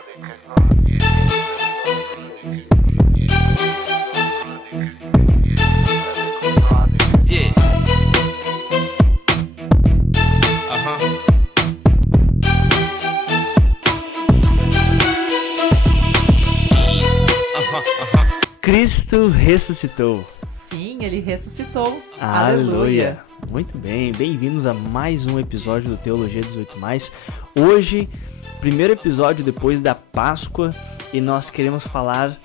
Yeah. Uh-huh. Cristo ressuscitou. Sim, ele ressuscitou. Aleluia. Muito bem, bem-vindos a mais um episódio do Teologia 18+. Hoje, primeiro episódio depois da Páscoa, e nós queremos falar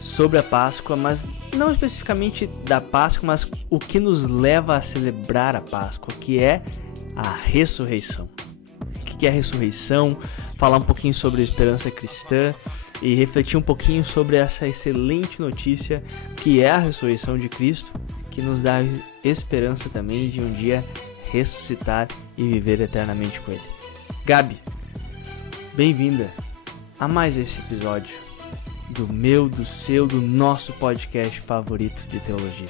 sobre a Páscoa, mas não especificamente da Páscoa, mas o que nos leva a celebrar a Páscoa, que é a ressurreição. O que é a ressurreição? Falar um pouquinho sobre a esperança cristã e refletir um pouquinho sobre essa excelente notícia que é a ressurreição de Cristo, que nos dá esperança também de um dia ressuscitar e viver eternamente com Ele. Gabi, bem-vinda a mais esse episódio do meu, do seu, do nosso podcast favorito de teologia.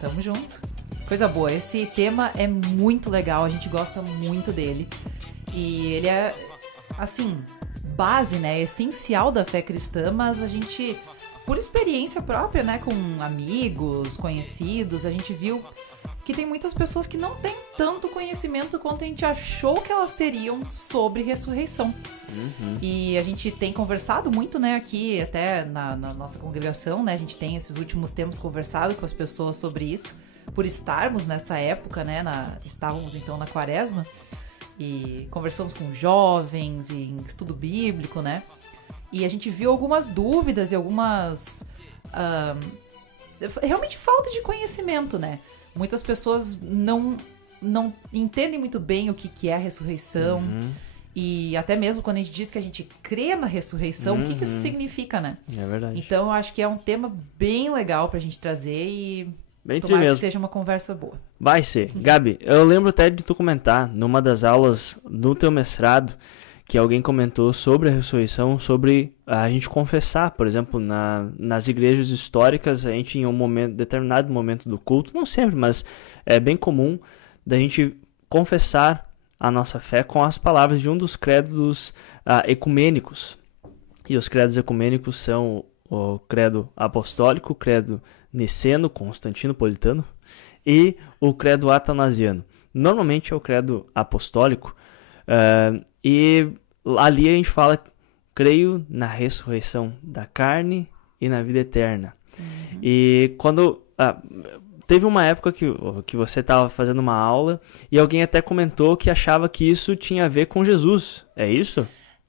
Tamo junto. Coisa boa, esse tema é muito legal, a gente gosta muito dele. E ele é, assim, base, né, essencial da fé cristã, mas a gente, por experiência própria, né, com amigos, conhecidos, a gente viu que tem muitas pessoas que não têm tanto conhecimento quanto a gente achou que elas teriam sobre ressurreição. E a gente tem conversado muito, né, aqui até na nossa congregação, né, a gente tem esses últimos tempos conversado com as pessoas sobre isso, por estarmos nessa época, né, estávamos então na Quaresma, e conversamos com jovens em estudo bíblico, né, e a gente viu algumas dúvidas e algumas, realmente falta de conhecimento, né. Muitas pessoas não entendem muito bem o que é a ressurreição. E até mesmo quando a gente diz que a gente crê na ressurreição, o que isso significa, né? É verdade. Então eu acho que é um tema bem legal pra gente trazer e Bem tomara mesmo. que seja uma conversa boa. Vai ser. Gabi, eu lembro até de tu comentar numa das aulas do teu mestrado que alguém comentou sobre a ressurreição, sobre a gente confessar, por exemplo, nas igrejas históricas, a gente em um momento, determinado momento do culto, não sempre, mas é bem comum da gente confessar a nossa fé com as palavras de um dos credos ecumênicos. E os credos ecumênicos são o credo apostólico, o credo niceno, constantinopolitano, e o credo atanasiano. Normalmente é o credo apostólico, e ali a gente fala, creio na ressurreição da carne e na vida eterna. E quando teve uma época que você estava fazendo uma aula e alguém até comentou que achava que isso tinha a ver com Jesus. É isso?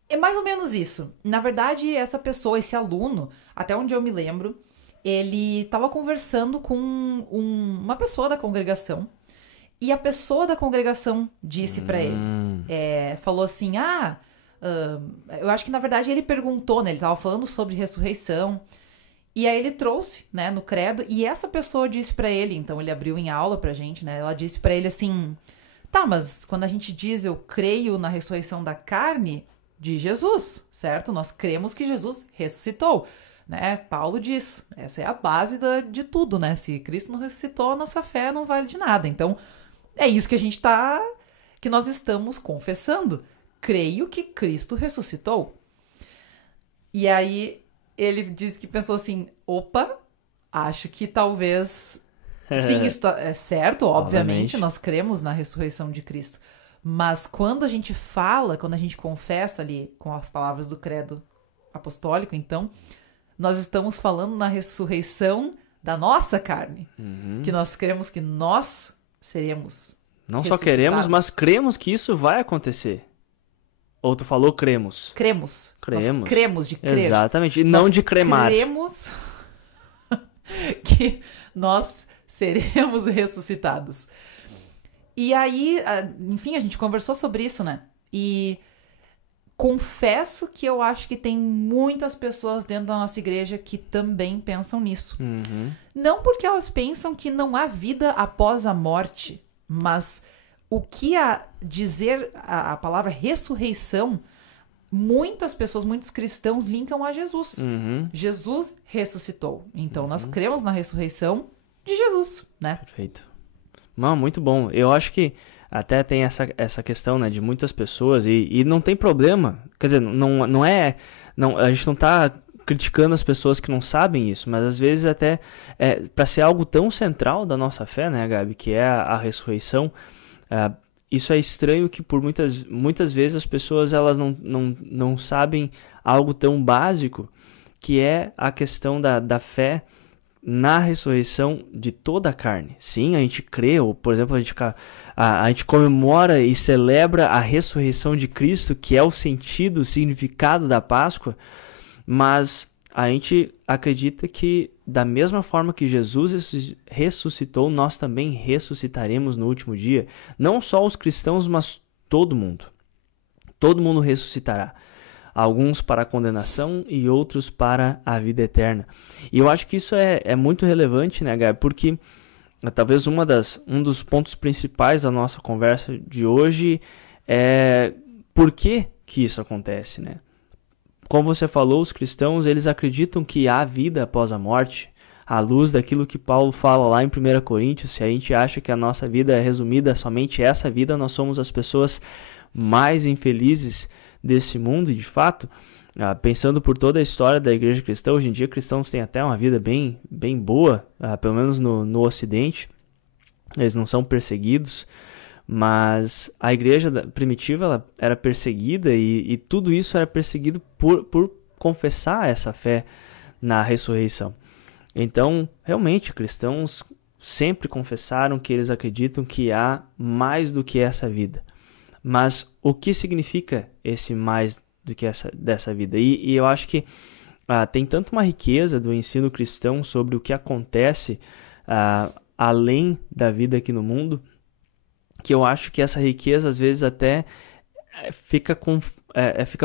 É mais ou menos isso. Na verdade, essa pessoa, esse aluno, até onde eu me lembro, ele estava conversando com uma pessoa da congregação. E a pessoa da congregação disse pra ele, falou assim, eu acho que na verdade ele perguntou, né, ele tava falando sobre ressurreição, e aí ele trouxe, né, no credo, e essa pessoa disse pra ele, então ele abriu em aula pra gente, né, ela disse pra ele assim, tá, mas quando a gente diz eu creio na ressurreição da carne de Jesus, certo? Nós cremos que Jesus ressuscitou. Né? Paulo diz, essa é a base de tudo, né? Se Cristo não ressuscitou, a nossa fé não vale de nada. Então, é isso que nós estamos confessando. Creio que Cristo ressuscitou. E aí, ele disse que pensou assim, opa, acho que talvez... Sim, isso é certo, obviamente, nós cremos na ressurreição de Cristo. Mas quando a gente confessa ali com as palavras do credo apostólico, então... nós estamos falando na ressurreição da nossa carne. Que nós cremos que nós seremos Não só queremos, mas cremos que isso vai acontecer. Ou tu falou cremos? Cremos. Nós cremos de crer. Exatamente. E não de cremar. Cremos que nós seremos ressuscitados. E aí, enfim, a gente conversou sobre isso, né? E... confesso que eu acho que tem muitas pessoas dentro da nossa igreja que também pensam nisso. Não porque elas pensam que não há vida após a morte, mas o que dizer a palavra ressurreição, muitas pessoas, muitos cristãos linkam a Jesus. Jesus ressuscitou. Então nós cremos na ressurreição de Jesus, né? Perfeito. Não, muito bom. Eu acho que até tem essa questão, né, de muitas pessoas, e não tem problema, quer dizer, a gente não tá criticando as pessoas que não sabem isso, mas às vezes até para ser algo tão central da nossa fé, né, Gabi, que é a ressurreição, isso é estranho que por muitas vezes as pessoas elas não sabem algo tão básico, que é a questão da fé na ressurreição de toda a carne. Sim, a gente crê, ou por exemplo, a gente comemora e celebra a ressurreição de Cristo, que é o sentido, o significado da Páscoa, mas a gente acredita que da mesma forma que Jesus ressuscitou, nós também ressuscitaremos no último dia. Não só os cristãos, mas todo mundo. Todo mundo ressuscitará. Alguns para a condenação e outros para a vida eterna. E eu acho que isso é muito relevante, né, Gabi? Porque talvez um dos pontos principais da nossa conversa de hoje é por que isso acontece, né? Como você falou, os cristãos, eles acreditam que há vida após a morte, à luz daquilo que Paulo fala lá em 1 Coríntios. Se a gente acha que a nossa vida é resumida a somente essa vida, nós somos as pessoas mais infelizes desse mundo. E de fato, pensando por toda a história da igreja cristã, hoje em dia cristãos têm até uma vida bem boa, pelo menos no Ocidente. Eles não são perseguidos, mas a igreja primitiva ela era perseguida e tudo isso era perseguido por confessar essa fé na ressurreição. Então, realmente, cristãos sempre confessaram que eles acreditam que há mais do que essa vida. Mas o que significa esse mais do que dessa vida? E eu acho que tem tanto uma riqueza do ensino cristão sobre o que acontece além da vida aqui no mundo, que eu acho que essa riqueza às vezes até fica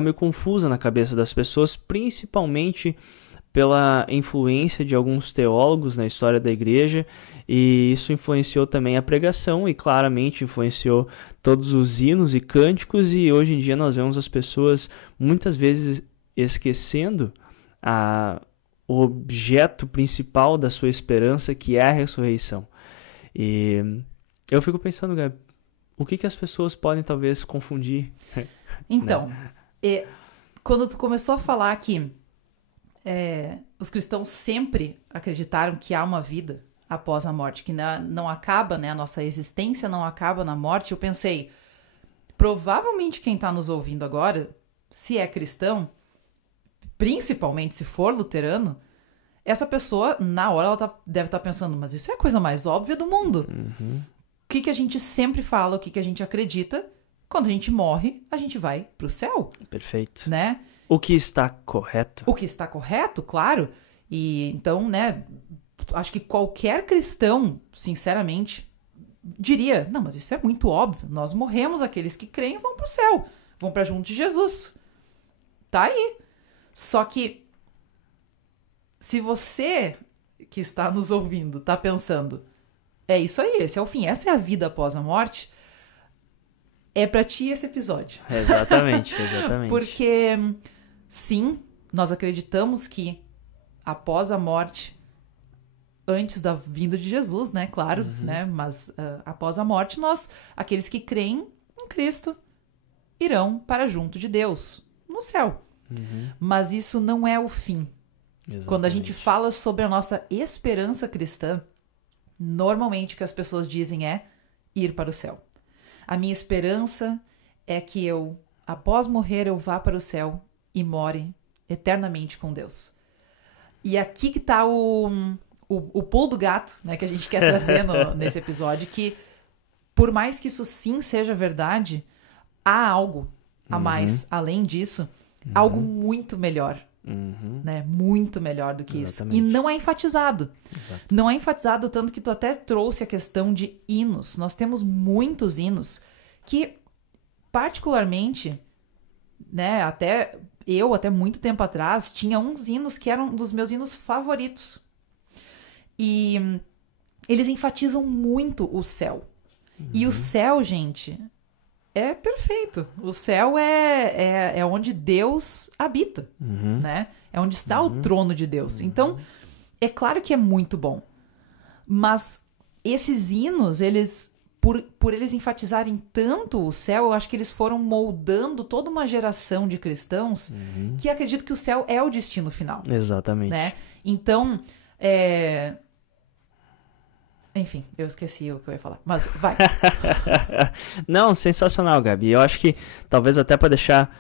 meio confusa na cabeça das pessoas, principalmente pela influência de alguns teólogos na história da igreja, e isso influenciou também a pregação e claramente influenciou todos os hinos e cânticos, e hoje em dia nós vemos as pessoas muitas vezes esquecendo o objeto principal da sua esperança, que é a ressurreição. E eu fico pensando, Gabi, o que as pessoas podem talvez confundir? Então, quando tu começou a falar que os cristãos sempre acreditaram que há uma vida após a morte, que não acaba, né, a nossa existência não acaba na morte, eu pensei, provavelmente quem está nos ouvindo agora, se é cristão, principalmente se for luterano, essa pessoa, na hora, ela deve estar pensando, mas isso é a coisa mais óbvia do mundo. Uhum. O que a gente sempre fala, o que a gente acredita, quando a gente morre, a gente vai pro céu. Perfeito. Né? O que está correto. O que está correto, claro. E então, né, acho que qualquer cristão, sinceramente, diria, não, mas isso é muito óbvio. Nós morremos, aqueles que creem vão pro céu. Vão pra junto de Jesus. Tá aí. Só que, se você que está nos ouvindo tá pensando, é isso aí, esse é o fim, essa é a vida após a morte, é pra ti esse episódio. Exatamente. Porque, sim, nós acreditamos que após a morte, antes da vinda de Jesus, né, claro, né, mas após a morte, aqueles que creem em Cristo, irão para junto de Deus, no céu. Mas isso não é o fim. Exatamente. Quando a gente fala sobre a nossa esperança cristã, normalmente o que as pessoas dizem é ir para o céu. A minha esperança é que após morrer, eu vá para o céu e more eternamente com Deus. E aqui que está o pulo do gato, né, que a gente quer trazer nesse episódio, que por mais que isso sim seja verdade, há algo a mais, além disso, algo muito melhor. Né? Muito melhor do que Exatamente. isso. E não é enfatizado. Exato. Não é enfatizado tanto que tu até trouxe a questão de hinos. Nós temos muitos hinos que, particularmente, né, até muito tempo atrás, tinha uns hinos que eram dos meus hinos favoritos. E eles enfatizam muito o céu. E o céu, gente, é perfeito. O céu é onde Deus habita, né? É onde está o trono de Deus. Então, é claro que é muito bom. Mas esses hinos, eles por eles enfatizarem tanto o céu, eu acho que eles foram moldando toda uma geração de cristãos que acreditam que o céu é o destino final. Exatamente. Né? Então, enfim, eu esqueci o que eu ia falar, mas vai. Não, sensacional, Gabi. Eu acho que talvez até para deixar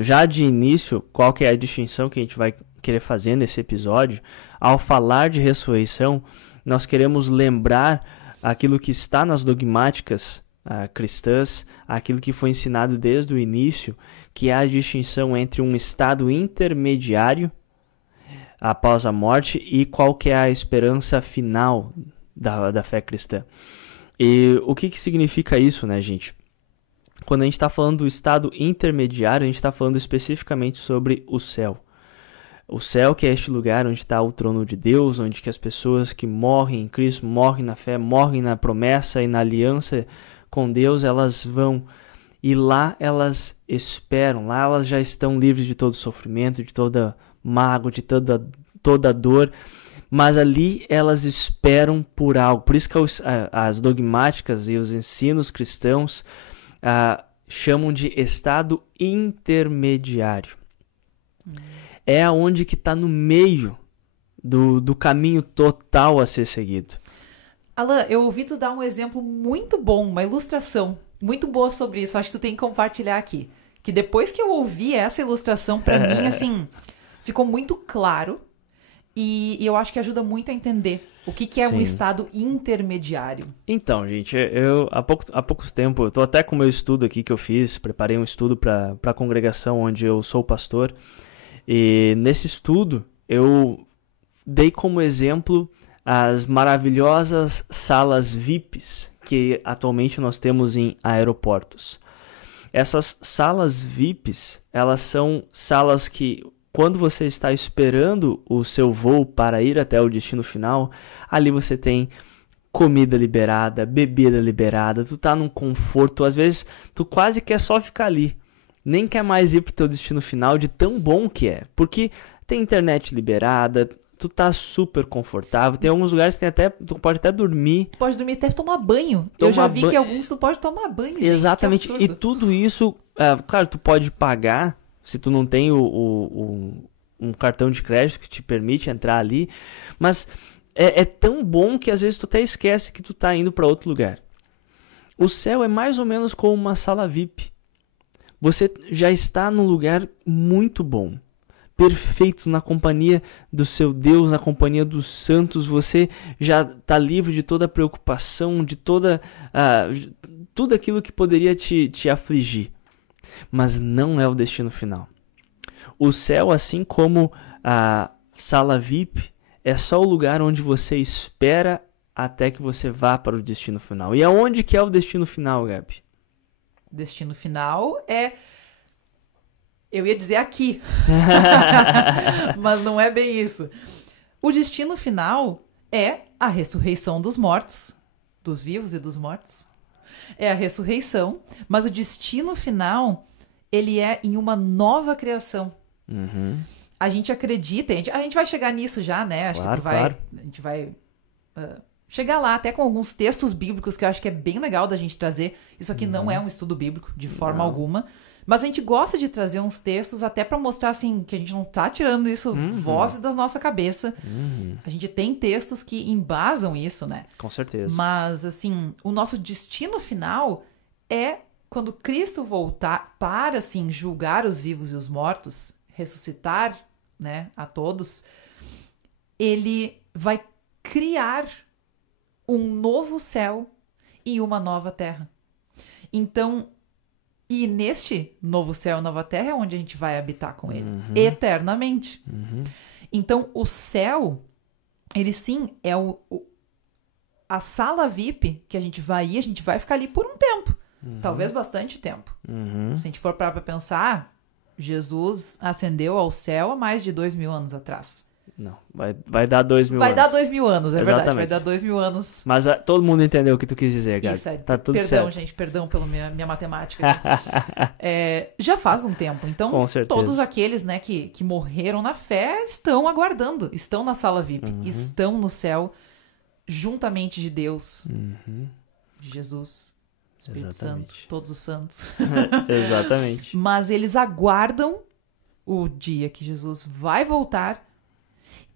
já de início qual que é a distinção que a gente vai querer fazer nesse episódio, ao falar de ressurreição, nós queremos lembrar aquilo que está nas dogmáticas cristãs, aquilo que foi ensinado desde o início, que é a distinção entre um estado intermediário após a morte e qual que é a esperança final da fé cristã. E o que significa isso, né, gente? Quando a gente está falando do estado intermediário, a gente está falando especificamente sobre o céu. O céu, que é este lugar onde está o trono de Deus, onde que as pessoas que morrem em Cristo, morrem na fé, morrem na promessa e na aliança com Deus, elas vão. E lá elas esperam, lá elas já estão livres de todo sofrimento, de toda mágoa, de toda dor. Mas ali elas esperam por algo. Por isso que as dogmáticas e os ensinos cristãos chamam de estado intermediário. É aonde que está no meio do caminho total a ser seguido. Alan, eu ouvi tu dar um exemplo muito bom, uma ilustração muito boa sobre isso. Acho que tu tem que compartilhar aqui. Que depois que eu ouvi essa ilustração, pra mim, assim, ficou muito claro. E eu acho que ajuda muito a entender o que é um estado intermediário. Então, gente, eu há pouco tempo, eu tô até com o meu estudo aqui que eu fiz, preparei um estudo para a congregação onde eu sou pastor. E nesse estudo, eu dei como exemplo as maravilhosas salas VIPs que atualmente nós temos em aeroportos. Essas salas VIPs, elas são salas que, quando você está esperando o seu voo para ir até o destino final, ali você tem comida liberada, bebida liberada, tu tá num conforto, às vezes tu quase quer só ficar ali. Nem quer mais ir pro teu destino final de tão bom que é. Porque tem internet liberada, tu tá super confortável. Tem alguns lugares que tu pode até dormir. Tu pode dormir até tomar banho. Eu já vi que alguns tu pode tomar banho. Exatamente. Gente, e tudo isso, claro, tu pode pagar se tu não tem um cartão de crédito que te permite entrar ali. Mas é tão bom que às vezes tu até esquece que tu tá indo para outro lugar. O céu é mais ou menos como uma sala VIP. Você já está num lugar muito bom, perfeito, na companhia do seu Deus, na companhia dos santos. Você já está livre de toda preocupação, de tudo aquilo que poderia te afligir. Mas não é o destino final. O céu, assim como a sala VIP, é só o lugar onde você espera até que você vá para o destino final. E aonde que é o destino final, Gabi? Destino final é... Eu ia dizer aqui. Mas não é bem isso. O destino final é a ressurreição dos mortos. Dos vivos e dos mortos. É a ressurreição. Mas o destino final, ele é em uma nova criação. A gente acredita... A gente vai chegar nisso já, né? Acho que claro. A gente vai... chegar lá, até com alguns textos bíblicos que eu acho que é bem legal da gente trazer. Isso aqui não é um estudo bíblico, de forma alguma. Mas a gente gosta de trazer uns textos até para mostrar, assim, que a gente não tá tirando isso voz da nossa cabeça. A gente tem textos que embasam isso, né? Com certeza. Mas, assim, o nosso destino final é quando Cristo voltar para, assim, julgar os vivos e os mortos, ressuscitar, né, a todos, ele vai criar um novo céu e uma nova terra. Então, e neste novo céu e nova terra é onde a gente vai habitar com ele, eternamente. Então, o céu, ele sim é a sala VIP que a gente vai ir, a gente vai ficar ali por um tempo. Talvez bastante tempo. Se a gente for parar pra pensar, Jesus ascendeu ao céu há mais de 2.000 anos atrás. Não, vai dar 2.000 anos. Vai dar 2.000 anos, é verdade. Vai Exatamente. dar 2.000 anos. Mas todo mundo entendeu o que tu quis dizer, Gabi. Isso, Tá tudo perdão, certo. gente, perdão pela minha matemática. Já faz um tempo. Então, Com certeza. todos aqueles, né, que morreram na fé estão aguardando, estão na sala VIP, estão no céu, juntamente de Deus. de Jesus, Espírito Exatamente. Santo, todos os santos. Exatamente. Mas eles aguardam o dia que Jesus vai voltar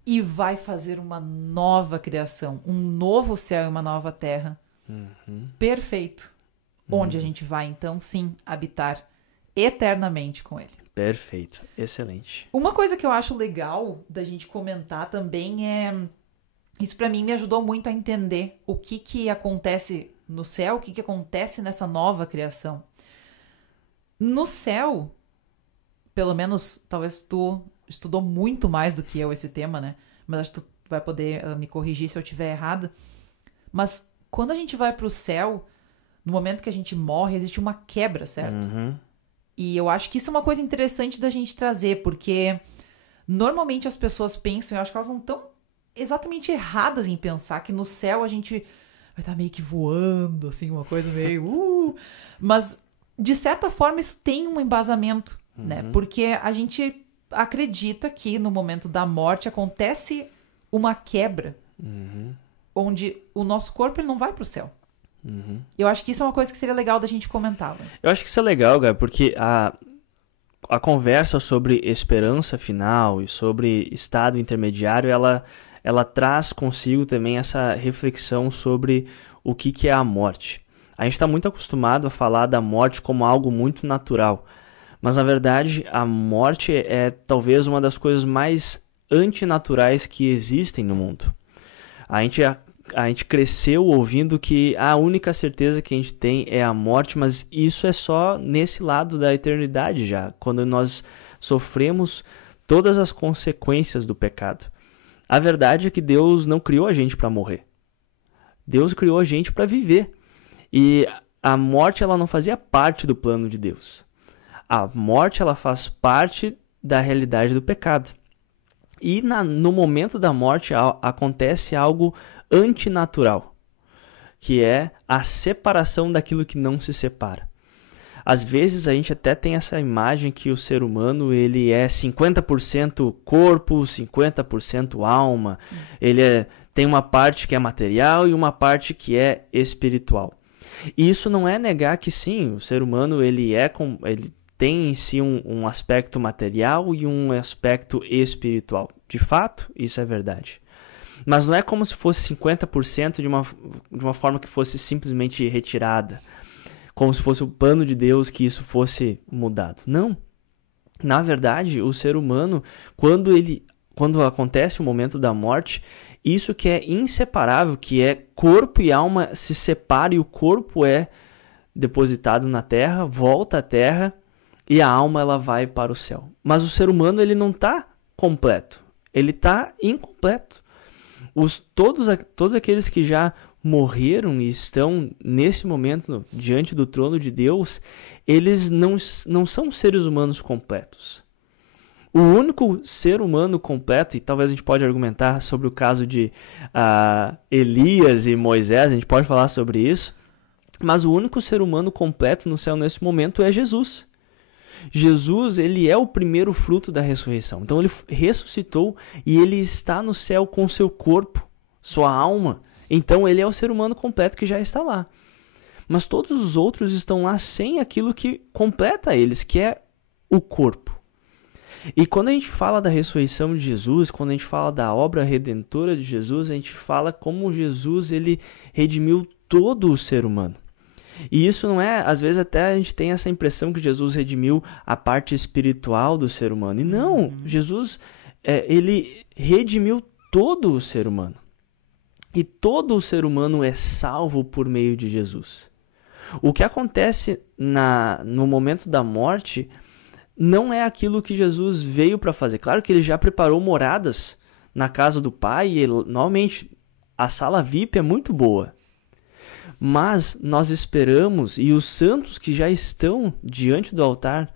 e vai fazer uma nova criação, um novo céu e uma nova terra. Perfeito. Onde a gente vai, então, sim, habitar eternamente com ele. Perfeito. Excelente. Uma coisa que eu acho legal da gente comentar também é... Isso pra mim me ajudou muito a entender o que acontece no céu, o que acontece nessa nova criação. No céu, pelo menos, talvez tu estudou muito mais do que eu esse tema, né? Mas acho que tu vai poder me corrigir se eu estiver errado. Mas quando a gente vai pro céu, no momento que a gente morre, existe uma quebra, certo? E eu acho que isso é uma coisa interessante da gente trazer, porque normalmente as pessoas pensam, eu acho que elas não estão exatamente erradas em pensar que no céu a gente vai estar meio que voando, assim, uma coisa meio... Mas, de certa forma, isso tem um embasamento, né? Porque a gente acredita que no momento da morte acontece uma quebra, onde o nosso corpo ele não vai pro céu. Eu acho que isso é uma coisa que seria legal da gente comentar. Né? Eu acho que isso é legal, Gabi, porque a conversa sobre esperança final e sobre estado intermediário, ela traz consigo também essa reflexão sobre o que é a morte. A gente está muito acostumado a falar da morte como algo muito natural, mas na verdade a morte é talvez uma das coisas mais antinaturais que existem no mundo. A gente cresceu ouvindo que a única certeza que a gente tem é a morte, mas isso é só nesse lado da eternidade já, quando nós sofremos todas as consequências do pecado. A verdade é que Deus não criou a gente para morrer. Deus criou a gente para viver. E a morte ela não fazia parte do plano de Deus. A morte ela faz parte da realidade do pecado. E no momento da morte acontece algo antinatural, que é a separação daquilo que não se separa. Às vezes a gente até tem essa imagem que o ser humano ele é 50% corpo, 50% alma. Ele tem uma parte que é material e uma parte que é espiritual. E isso não é negar que sim, o ser humano ele tem em si um aspecto material e um aspecto espiritual. De fato, isso é verdade. Mas não é como se fosse 50% de uma forma que fosse simplesmente retirada. Como se fosse o plano de Deus que isso fosse mudado. Não. Na verdade, o ser humano, quando acontece o momento da morte, isso que é inseparável, que é corpo e alma se separam e o corpo é depositado na terra, volta à terra e a alma ela vai para o céu. Mas o ser humano ele não está completo, ele está incompleto. Todos aqueles que já morreram e estão nesse momento diante do trono de Deus, eles não são seres humanos completos. O único ser humano completo, e talvez a gente pode argumentar sobre o caso de Elias e Moisés, a gente pode falar sobre isso, mas o único ser humano completo no céu nesse momento é Jesus. Jesus, ele é o primeiro fruto da ressurreição. Então ele ressuscitou e ele está no céu com seu corpo, sua alma. Então ele é o ser humano completo que já está lá. Mas todos os outros estão lá sem aquilo que completa eles, que é o corpo. E quando a gente fala da ressurreição de Jesus, quando a gente fala da obra redentora de Jesus, a gente fala como Jesus ele redimiu todo o ser humano. E isso não é, às vezes até a gente tem essa impressão que Jesus redimiu a parte espiritual do ser humano. E não, Jesus, ele redimiu todo o ser humano. E todo o ser humano é salvo por meio de Jesus. O que acontece no momento da morte não é aquilo que Jesus veio para fazer. Claro que ele já preparou moradas na casa do Pai e normalmente a sala VIP é muito boa. Mas nós esperamos, e os santos que já estão diante do altar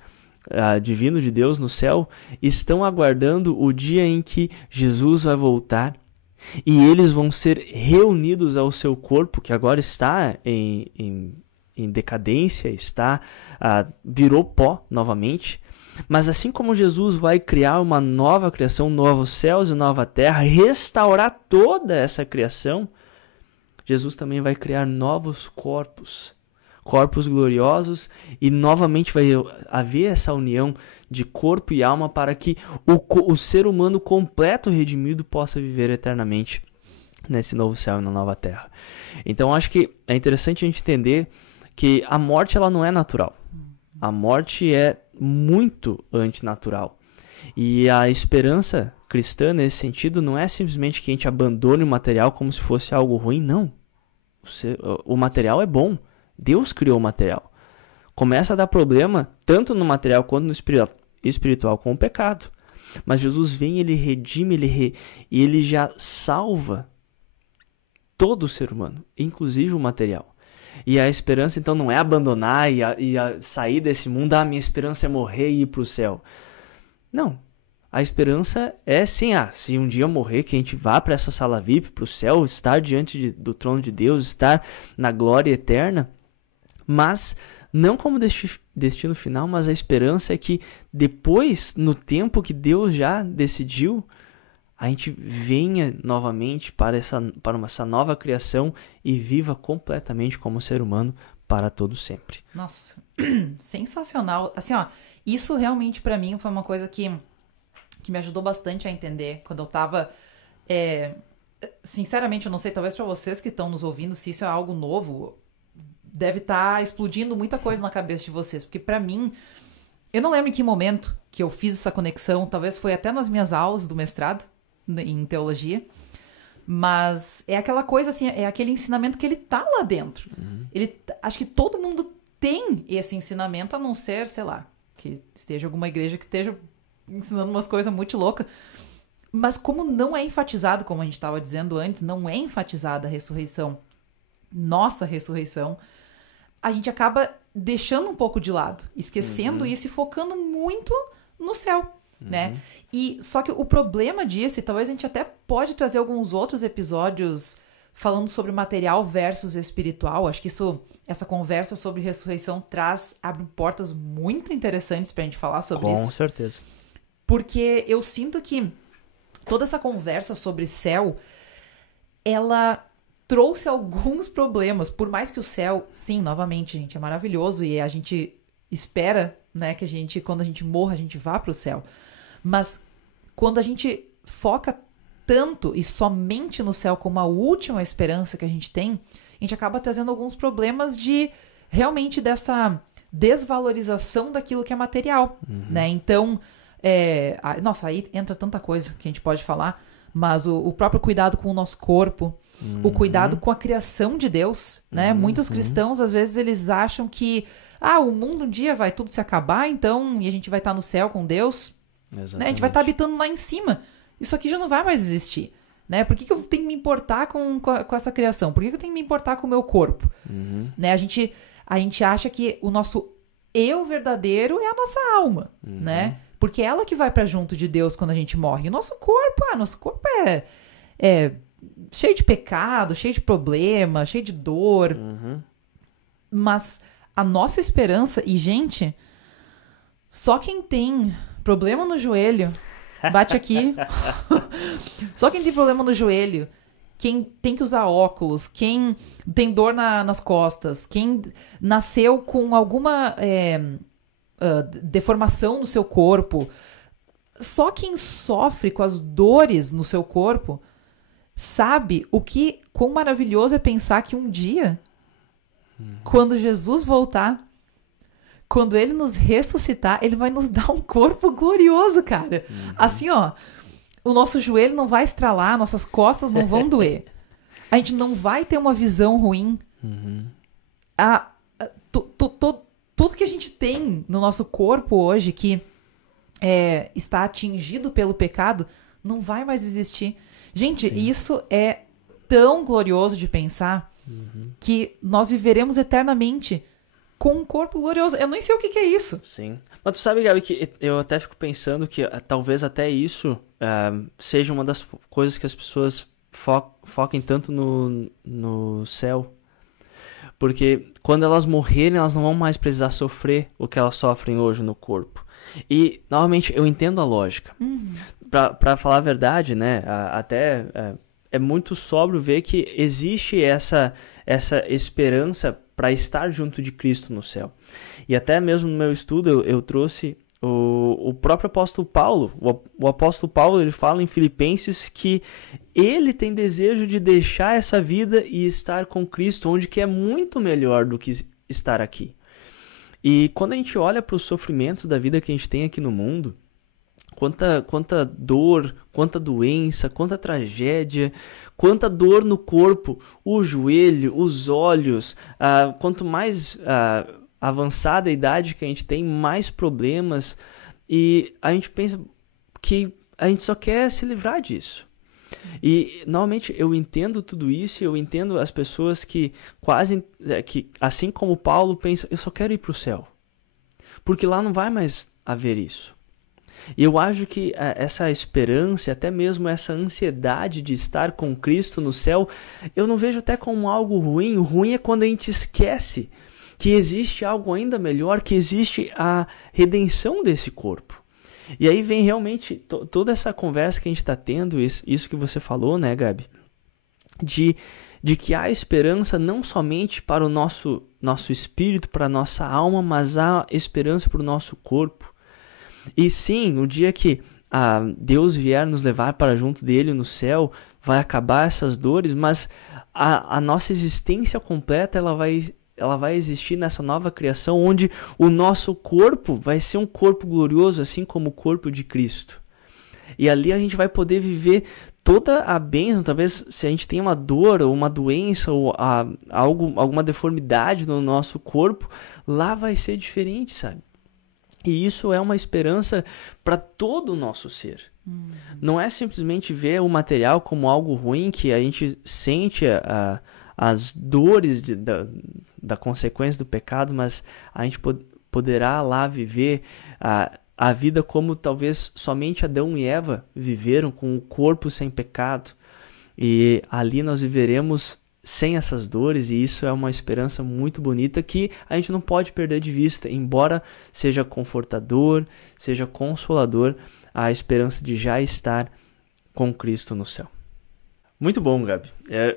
divino de Deus no céu, estão aguardando o dia em que Jesus vai voltar e eles vão ser reunidos ao seu corpo, que agora está em decadência, virou pó novamente. Mas assim como Jesus vai criar uma nova criação, novos céus e nova terra, restaurar toda essa criação, Jesus também vai criar novos corpos, corpos gloriosos, e novamente vai haver essa união de corpo e alma para que o ser humano completo, redimido, possa viver eternamente nesse novo céu e na nova terra. Então acho que é interessante a gente entender que a morte ela não é natural. A morte é muito antinatural. E a esperança cristã nesse sentido não é simplesmente que a gente abandone o material como se fosse algo ruim, não. O material é bom. Deus criou o material. Começa a dar problema tanto no material quanto no espiritual com o pecado. Mas Jesus vem, ele redime, e ele já salva todo o ser humano, inclusive o material. E a esperança então não é abandonar e sair desse mundo. Minha esperança é morrer e ir para o céu. Não. A esperança é sim, se um dia eu morrer, que a gente vá para essa sala VIP, para o céu, estar diante do trono de Deus, estar na glória eterna. Mas não como destino final, mas a esperança é que depois, no tempo que Deus já decidiu, a gente venha novamente para essa nova criação e viva completamente como ser humano para todo sempre. Nossa, sensacional. Assim, ó, isso realmente para mim foi uma coisa que me ajudou bastante a entender quando eu tava... sinceramente, eu não sei, talvez para vocês que estão nos ouvindo, se isso é algo novo, deve estar explodindo muita coisa na cabeça de vocês. Porque para mim, eu não lembro em que momento que eu fiz essa conexão, talvez foi até nas minhas aulas do mestrado em teologia, mas é aquela coisa assim, é aquele ensinamento que ele tá lá dentro. Acho que todo mundo tem esse ensinamento, a não ser, sei lá, que esteja alguma igreja que esteja ensinando umas coisas muito loucas. Mas como não é enfatizado, como a gente estava dizendo antes, não é enfatizada a ressurreição, nossa ressurreição, a gente acaba deixando um pouco de lado, esquecendo isso e focando muito no céu, né? E só que o problema disso, e talvez a gente até pode trazer alguns outros episódios falando sobre material versus espiritual, acho que essa conversa sobre ressurreição abre portas muito interessantes pra gente falar sobre isso. Com certeza. Porque eu sinto que toda essa conversa sobre céu, ela trouxe alguns problemas. Por mais que o céu, sim, novamente, gente, é maravilhoso e a gente espera, né, que quando a gente morra, a gente vá para o céu. Mas quando a gente foca tanto e somente no céu como a última esperança que a gente tem, a gente acaba trazendo alguns problemas de realmente dessa desvalorização daquilo que é material, né? Então, nossa, aí entra tanta coisa que a gente pode falar, mas o próprio cuidado com o nosso corpo, o cuidado com a criação de Deus, né? Muitos cristãos, às vezes, eles acham que o mundo um dia vai tudo se acabar, então, e a gente vai estar no céu com Deus, né? A gente vai estar habitando lá em cima. Isso aqui já não vai mais existir, né? Por que eu tenho que me importar com essa criação? Por que eu tenho que me importar com o meu corpo? Né? A gente acha que o nosso eu verdadeiro é a nossa alma, né? Porque é ela que vai para junto de Deus quando a gente morre. E nosso corpo é cheio de pecado, cheio de problema, cheio de dor. Mas a nossa esperança... E, gente, só quem tem problema no joelho... Bate aqui. Só quem tem problema no joelho, quem tem que usar óculos, quem tem dor nas costas, quem nasceu com alguma deformação no seu corpo, só quem sofre com as dores no seu corpo sabe quão maravilhoso é pensar que um dia, quando Jesus voltar, quando ele nos ressuscitar, ele vai nos dar um corpo glorioso, cara. Assim, ó, o nosso joelho não vai estralar, nossas costas não vão doer. A gente não vai ter uma visão ruim. Tudo que a gente tem no nosso corpo hoje que está atingido pelo pecado, não vai mais existir. Gente, isso é tão glorioso de pensar que nós viveremos eternamente com um corpo glorioso. Eu nem sei o que é isso. Sim. Mas tu sabe, Gabi, que eu até fico pensando que talvez até isso seja uma das coisas que as pessoas foquem tanto no céu. Porque quando elas morrerem, elas não vão mais precisar sofrer o que elas sofrem hoje no corpo. E, novamente, eu entendo a lógica. Pra falar a verdade, né, é muito sóbrio ver que existe essa esperança para estar junto de Cristo no céu. E até mesmo no meu estudo eu trouxe o próprio apóstolo Paulo. O apóstolo Paulo, ele fala em Filipenses que ele tem desejo de deixar essa vida e estar com Cristo, onde que é muito melhor do que estar aqui. E quando a gente olha para os sofrimentos da vida que a gente tem aqui no mundo, quanta dor, quanta doença, quanta tragédia, quanta dor no corpo, o joelho, os olhos, quanto mais avançada a idade que a gente tem, mais problemas, e a gente pensa que a gente só quer se livrar disso. E, normalmente, eu entendo tudo isso, eu entendo as pessoas que assim como Paulo, pensam, eu só quero ir para o céu, porque lá não vai mais haver isso. E eu acho que essa esperança, até mesmo essa ansiedade de estar com Cristo no céu, eu não vejo até como algo ruim. O ruim é quando a gente esquece que existe algo ainda melhor, que existe a redenção desse corpo. E aí vem realmente toda essa conversa que a gente está tendo, isso que você falou, né, Gabi? De que há esperança não somente para o nosso espírito, para a nossa alma, mas há esperança para o nosso corpo. E sim, no dia que Deus vier nos levar para junto dele no céu, vai acabar essas dores, mas a nossa existência completa ela vai existir nessa nova criação, onde o nosso corpo vai ser um corpo glorioso, assim como o corpo de Cristo. E ali a gente vai poder viver toda a bênção. Talvez se a gente tem uma dor, ou uma doença, ou alguma deformidade no nosso corpo, lá vai ser diferente, sabe? E isso é uma esperança para todo o nosso ser. Não é simplesmente ver o material como algo ruim, que a gente sente as dores da consequência do pecado, mas a gente poderá lá viver a vida como talvez somente Adão e Eva viveram, com o corpo sem pecado. E ali nós viveremos sem essas dores, e isso é uma esperança muito bonita que a gente não pode perder de vista, embora seja confortador, seja consolador, a esperança de já estar com Cristo no céu. Muito bom, Gabi.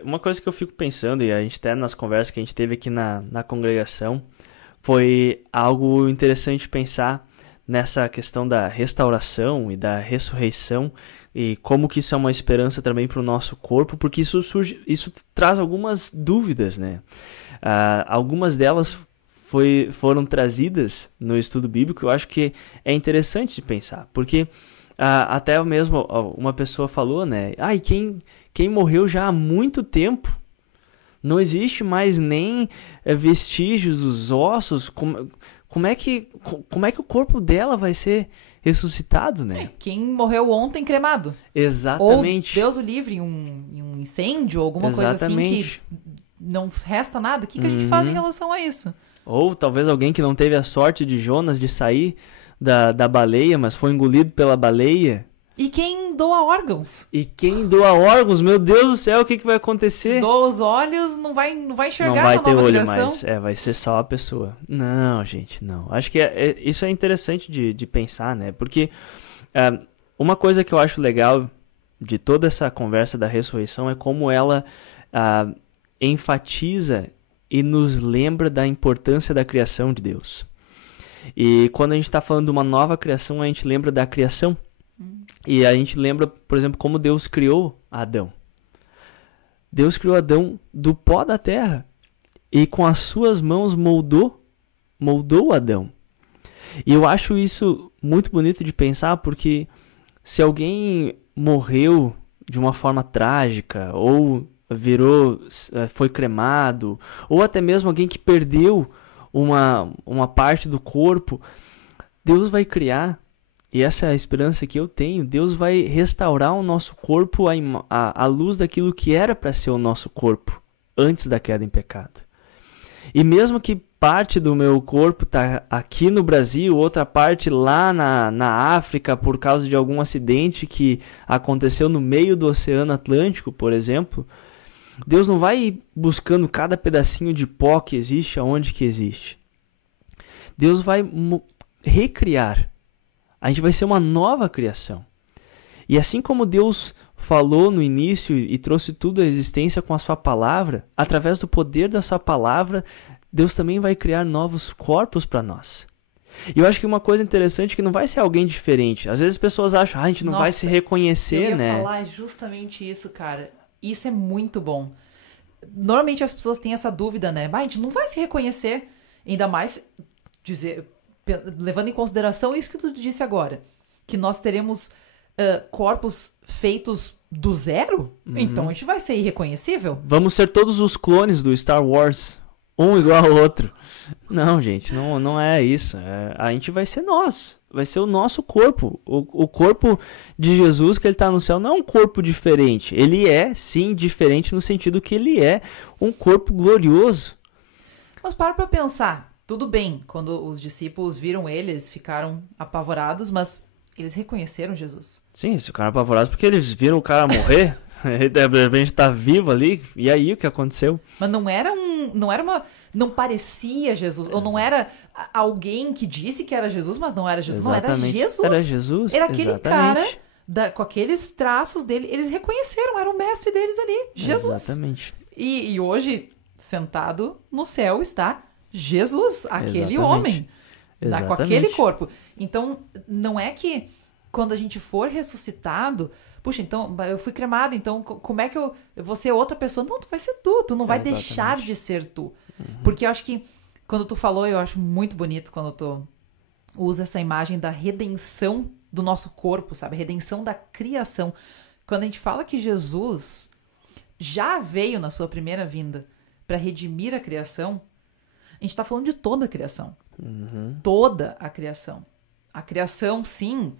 Uma coisa que eu fico pensando, e a gente até nas conversas que a gente teve aqui na congregação, foi algo interessante pensar nessa questão da restauração e da ressurreição, e como que isso é uma esperança também para o nosso corpo, porque isso traz algumas dúvidas, né? Algumas delas foram trazidas no estudo bíblico. Eu acho que é interessante de pensar, porque até mesmo uma pessoa falou, né? Quem morreu já há muito tempo, não existe mais nem vestígios dos ossos. Como é que o corpo dela vai ser ressuscitado, né? Quem morreu ontem cremado. Exatamente. Ou Deus o livre em um incêndio, alguma coisa assim que não resta nada. O que a gente faz em relação a isso? Ou talvez alguém que não teve a sorte de Jonas de sair da baleia, mas foi engolido pela baleia. E quem doa órgãos? Meu Deus do céu, o que vai acontecer? Se doa os olhos, não vai enxergar não vai na ter nova olho criação? mais, vai ser só a pessoa. Não, gente, não. Acho que isso é interessante de pensar, né? Porque uma coisa que eu acho legal de toda essa conversa da ressurreição é como ela enfatiza e nos lembra da importância da criação de Deus. E quando a gente está falando de uma nova criação, a gente lembra da criação. E a gente lembra, por exemplo, como Deus criou Adão. Deus criou Adão do pó da terra e com as suas mãos moldou Adão. E eu acho isso muito bonito de pensar, porque se alguém morreu de uma forma trágica, ou foi cremado, ou até mesmo alguém que perdeu uma parte do corpo, Deus vai criar. E essa é a esperança que eu tenho. Deus vai restaurar o nosso corpo à luz daquilo que era para ser o nosso corpo antes da queda em pecado. E mesmo que parte do meu corpo está aqui no Brasil, outra parte lá na África por causa de algum acidente que aconteceu no meio do Oceano Atlântico, por exemplo, Deus não vai ir buscando cada pedacinho de pó que existe aonde que existe. Deus vai recriar. A gente vai ser uma nova criação. E assim como Deus falou no início e trouxe tudo à existência com a sua palavra, através do poder da sua palavra, Deus também vai criar novos corpos para nós. E eu acho que uma coisa interessante é que não vai ser alguém diferente. Às vezes as pessoas acham, a gente não vai se reconhecer, né? Eu ia falar justamente isso, cara. Isso é muito bom. Normalmente as pessoas têm essa dúvida, né? A gente não vai se reconhecer. Ainda mais levando em consideração isso que tu disse agora. Que nós teremos corpos feitos do zero? Então a gente vai ser irreconhecível? Vamos ser todos os clones do Star Wars. Um igual ao outro. Não, gente, não é isso. A gente vai ser nós. Vai ser o nosso corpo. O corpo de Jesus que ele está no céu não é um corpo diferente. Ele é, sim, diferente no sentido que ele é um corpo glorioso. Mas para pensar. Tudo bem, quando os discípulos viram eles ficaram apavorados, mas eles reconheceram Jesus. Sim, eles ficaram apavorados porque eles viram o cara morrer. De repente tá vivo ali, e aí o que aconteceu? Mas não parecia Jesus, ou não era alguém que disse que era Jesus, mas não era Jesus, Exatamente. Não era Jesus. Era Jesus, era aquele exatamente. cara com aqueles traços dele, eles reconheceram, era o mestre deles ali, Jesus. Exatamente. E hoje, sentado no céu está Jesus, aquele Exatamente. homem, com aquele Exatamente. corpo. Então, não é que quando a gente for ressuscitado, puxa, então, eu fui cremado, então como é que eu vou ser outra pessoa? Não, tu vai ser tu não vai Exatamente. deixar de ser tu. Porque eu acho que, quando tu falou, eu acho muito bonito quando tu usa essa imagem da redenção do nosso corpo, sabe? Redenção da criação. Quando a gente fala que Jesus já veio na sua primeira vinda para redimir a criação, a gente está falando de toda a criação. Toda a criação. A criação, sim,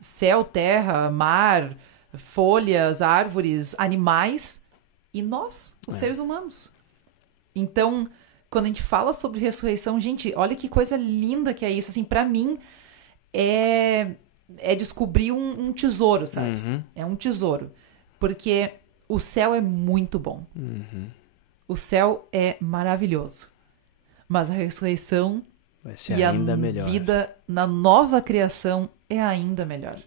céu, terra, mar, folhas, árvores, animais e nós, os seres humanos. Então, quando a gente fala sobre ressurreição, gente, olha que coisa linda que é isso. Assim, para mim, é descobrir um tesouro, sabe? É um tesouro. Porque o céu é muito bom. O céu é maravilhoso. Mas a ressurreição vai ser e ainda a melhor. vida na nova criação é ainda melhor.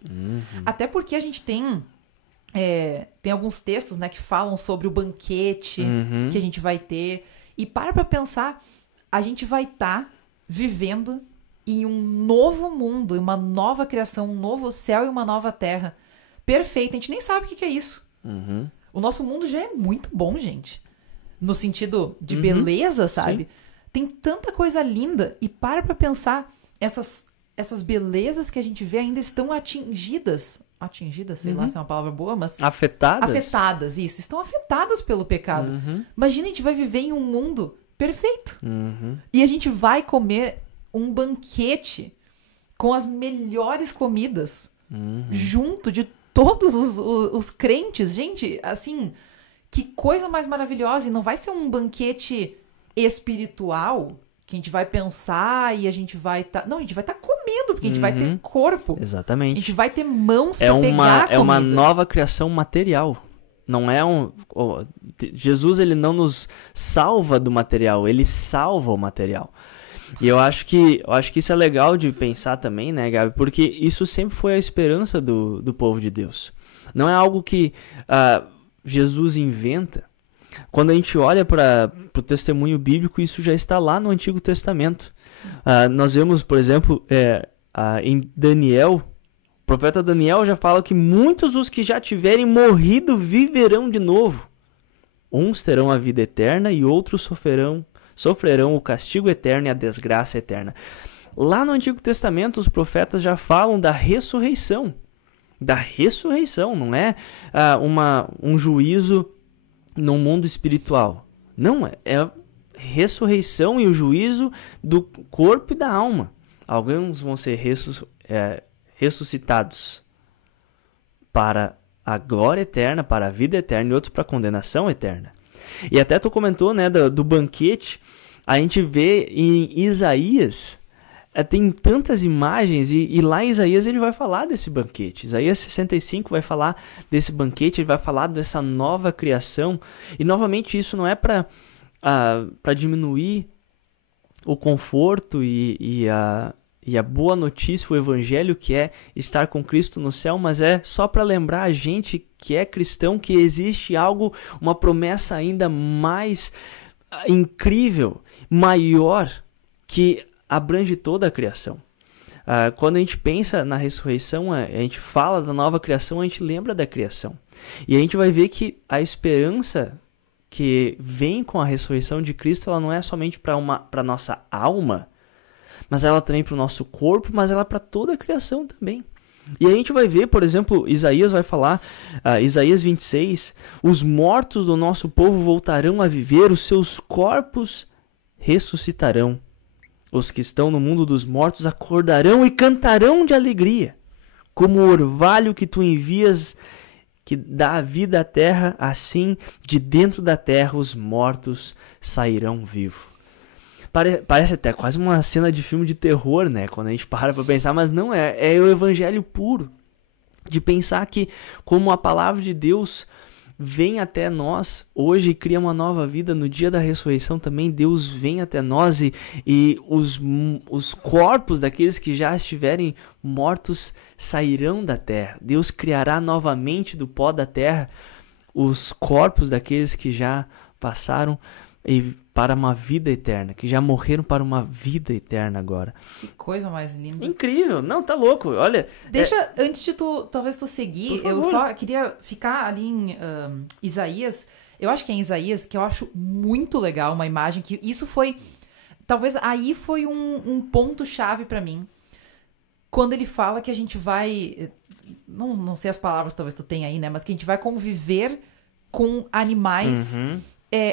Até porque a gente tem alguns textos, né, que falam sobre o banquete que a gente vai ter. E para pensar, a gente vai estar vivendo em um novo mundo, em uma nova criação, um novo céu e uma nova terra. Perfeito. A gente nem sabe o que é isso. O nosso mundo já é muito bom, gente. No sentido de beleza, sabe? Sim. Tem tanta coisa linda. E para pensar, essas belezas que a gente vê ainda estão atingidas. Atingidas, sei lá se é uma palavra boa, mas... Afetadas, isso. Estão afetadas pelo pecado. Imagina, a gente vai viver em um mundo perfeito. E a gente vai comer um banquete com as melhores comidas junto de todos os crentes. Gente, assim, que coisa mais maravilhosa. E não vai ser um banquete espiritual que a gente vai pensar e a gente vai estar... Não, a gente vai estar comendo, porque a gente vai ter corpo. Exatamente. A gente vai ter mãos para pegar a comida. É uma nova criação material. Não é Jesus, ele não nos salva do material, ele salva o material. E eu acho que isso é legal de pensar também, né, Gabi? Porque isso sempre foi a esperança do povo de Deus. Não é algo que Jesus inventa. Quando a gente olha para o testemunho bíblico, isso já está lá no Antigo Testamento. Nós vemos, por exemplo, em Daniel, o profeta Daniel já fala que muitos dos que já tiverem morrido viverão de novo. Uns terão a vida eterna e outros sofrerão o castigo eterno e a desgraça eterna. Lá no Antigo Testamento, os profetas já falam da ressurreição. Da ressurreição, não é um juízo no mundo espiritual. Não, é a ressurreição e o juízo do corpo e da alma. Alguns vão ser ressuscitados para a glória eterna, para a vida eterna, e outros para a condenação eterna. E até tu comentou, né, do banquete. A gente vê em Isaías, tem tantas imagens, e lá em Isaías ele vai falar desse banquete. Isaías 65 vai falar desse banquete, ele vai falar dessa nova criação. E novamente isso não é para diminuir o conforto e e a boa notícia, o evangelho que é estar com Cristo no céu, mas é só para lembrar a gente que é cristão que existe algo, uma promessa ainda mais incrível, maior, que abrange toda a criação. Quando a gente pensa na ressurreição, a gente fala da nova criação, a gente lembra da criação. E a gente vai ver que a esperança que vem com a ressurreição de Cristo, ela não é somente para a nossa alma, mas ela também para o nosso corpo, mas ela é para toda a criação também. E a gente vai ver, por exemplo, Isaías vai falar, Isaías 26, os mortos do nosso povo voltarão a viver, os seus corpos ressuscitarão. Os que estão no mundo dos mortos acordarão e cantarão de alegria. Como o orvalho que tu envias, que dá a vida à terra, assim, de dentro da terra, os mortos sairão vivos. Parece até quase uma cena de filme de terror, né? Quando a gente para pensar, mas não é. É o evangelho puro. De pensar que, como a palavra de Deus vem até nós hoje e cria uma nova vida, no dia da ressurreição também Deus vem até nós e os corpos daqueles que já estiverem mortos sairão da terra. Deus criará novamente do pó da terra os corpos daqueles que já passaram para uma vida eterna, que já morreram para uma vida eterna agora. Que coisa mais linda. Incrível, não, tá louco, olha. Deixa, antes de talvez tu seguir, eu só queria ficar ali em Isaías, eu acho que é em Isaías, que eu acho muito legal uma imagem, que isso foi, talvez aí foi um ponto-chave pra mim, quando ele fala que a gente vai, não sei as palavras talvez tu tenha aí, né, mas que a gente vai conviver com animais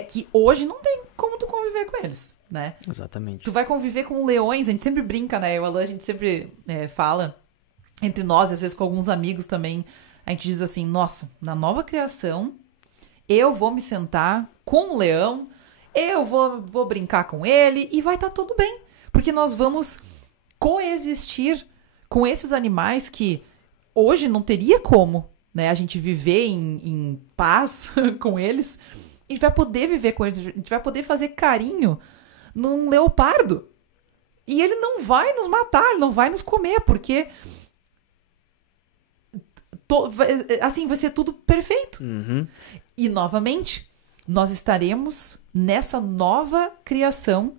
que hoje não tem como tu conviver com eles, né? Exatamente. Tu vai conviver com leões, a gente sempre brinca, né? Eu e o Alan, a gente sempre fala entre nós, às vezes com alguns amigos também, a gente diz assim, nossa, na nova criação, eu vou me sentar com um leão, eu vou brincar com ele e vai estar tudo bem. Porque nós vamos coexistir com esses animais que hoje não teria como, né? A gente viver em paz com eles. A gente vai poder viver com eles, a gente vai poder fazer carinho num leopardo. E ele não vai nos matar, ele não vai nos comer, porque assim vai ser tudo perfeito. E novamente, nós estaremos nessa nova criação,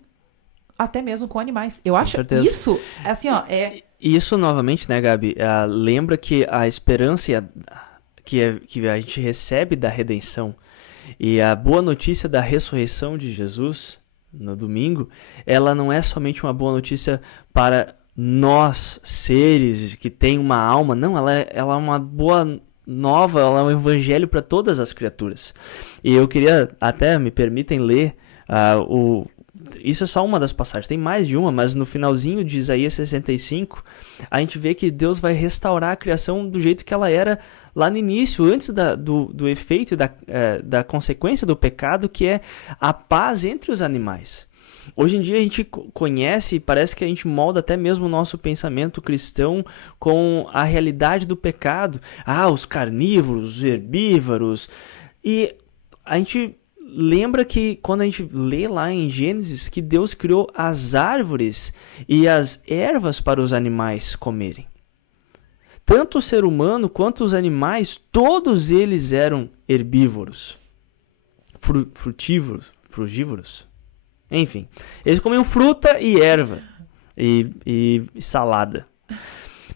até mesmo com animais. Eu acho isso, assim, ó, Isso, novamente, né, Gabi, lembra que a esperança que a gente recebe da redenção e a boa notícia da ressurreição de Jesus no domingo, ela não é somente uma boa notícia para nós, seres que têm uma alma. Não, ela é uma boa nova, ela é um evangelho para todas as criaturas. E eu queria, até me permitem ler isso é só uma das passagens, tem mais de uma, mas no finalzinho de Isaías 65, a gente vê que Deus vai restaurar a criação do jeito que ela era lá no início, antes do efeito e da consequência do pecado, que é a paz entre os animais. Hoje em dia a gente conhece e parece que a gente molda até mesmo o nosso pensamento cristão com a realidade do pecado. Os carnívoros, os herbívoros. E a gente lembra que quando a gente lê lá em Gênesis que Deus criou as árvores e as ervas para os animais comerem. Tanto o ser humano quanto os animais, todos eles eram herbívoros, frugívoros. Enfim, eles comiam fruta e erva e salada.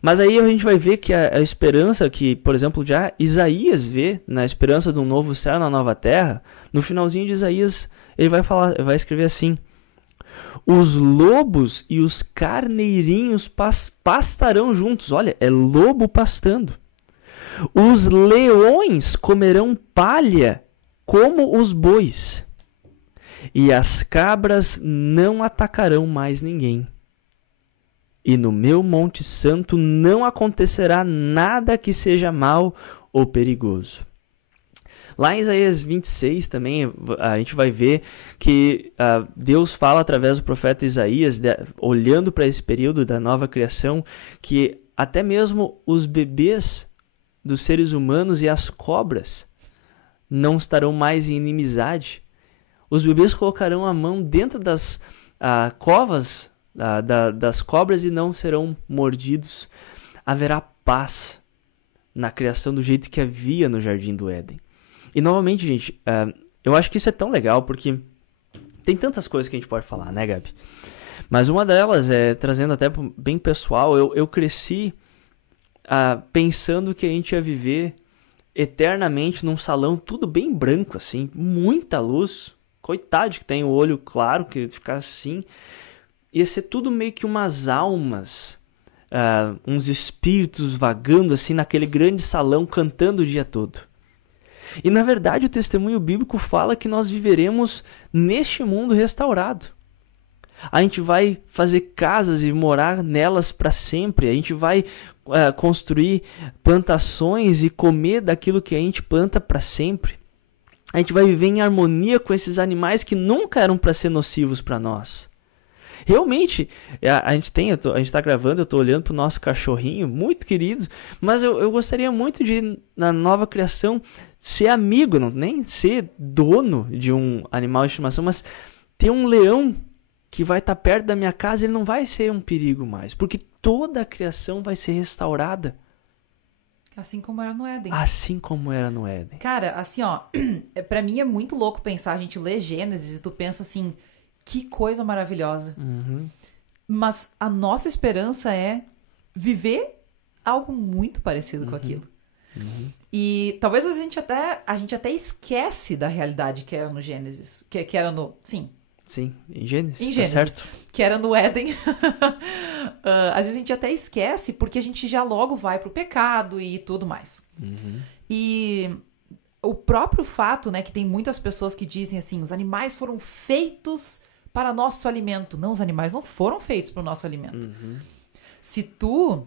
Mas aí a gente vai ver que a esperança que, por exemplo, já Isaías vê na esperança de um novo céu e na nova terra, no finalzinho de Isaías, ele vai escrever assim: os lobos e os carneirinhos pastarão juntos. Olha, é lobo pastando. Os leões comerão palha como os bois. E as cabras não atacarão mais ninguém. E no meu Monte Santo não acontecerá nada que seja mal ou perigoso. Lá em Isaías 26 também a gente vai ver que Deus fala através do profeta Isaías, olhando para esse período da nova criação, que até mesmo os bebês dos seres humanos e as cobras não estarão mais em inimizade. Os bebês colocarão a mão dentro das covas das cobras e não serão mordidos. Haverá paz na criação do jeito que havia no Jardim do Éden. E novamente, gente, eu acho que isso é tão legal porque tem tantas coisas que a gente pode falar, né, Gabi? Mas uma delas trazendo até bem pessoal, eu cresci pensando que a gente ia viver eternamente num salão tudo bem branco, assim, muita luz. Coitado de que tem o olho claro, que ficar assim. Ia ser tudo meio que umas almas, uns espíritos vagando assim naquele grande salão, cantando o dia todo. E na verdade o testemunho bíblico fala que nós viveremos neste mundo restaurado. A gente vai fazer casas e morar nelas para sempre. A gente vai construir plantações e comer daquilo que a gente planta para sempre. A gente vai viver em harmonia com esses animais que nunca eram para ser nocivos para nós. Realmente, a gente está gravando, eu estou olhando para o nosso cachorrinho, muito querido, mas eu gostaria muito de, na nova criação, ser amigo, não nem ser dono de um animal de estimação, mas ter um leão que vai estar perto da minha casa, ele não vai ser um perigo mais, porque toda a criação vai ser restaurada. Assim como era no Éden. Assim como era no Éden. Cara, assim, ó, pra mim é muito louco pensar, a gente lê Gênesis e tu pensa assim, que coisa maravilhosa. Uhum. Mas a nossa esperança é viver algo muito parecido com aquilo. Uhum. E talvez a gente até esquece da realidade que era no Gênesis, que era no... Sim, em Gênesis. Em tá Gênesis, certo? que era no Éden. Às vezes a gente até esquece porque a gente já logo vai pro pecado e tudo mais. Uhum. E o próprio fato, né, que tem muitas pessoas que dizem assim, os animais foram feitos para nosso alimento. Não, os animais não foram feitos para o nosso alimento. Uhum. Se tu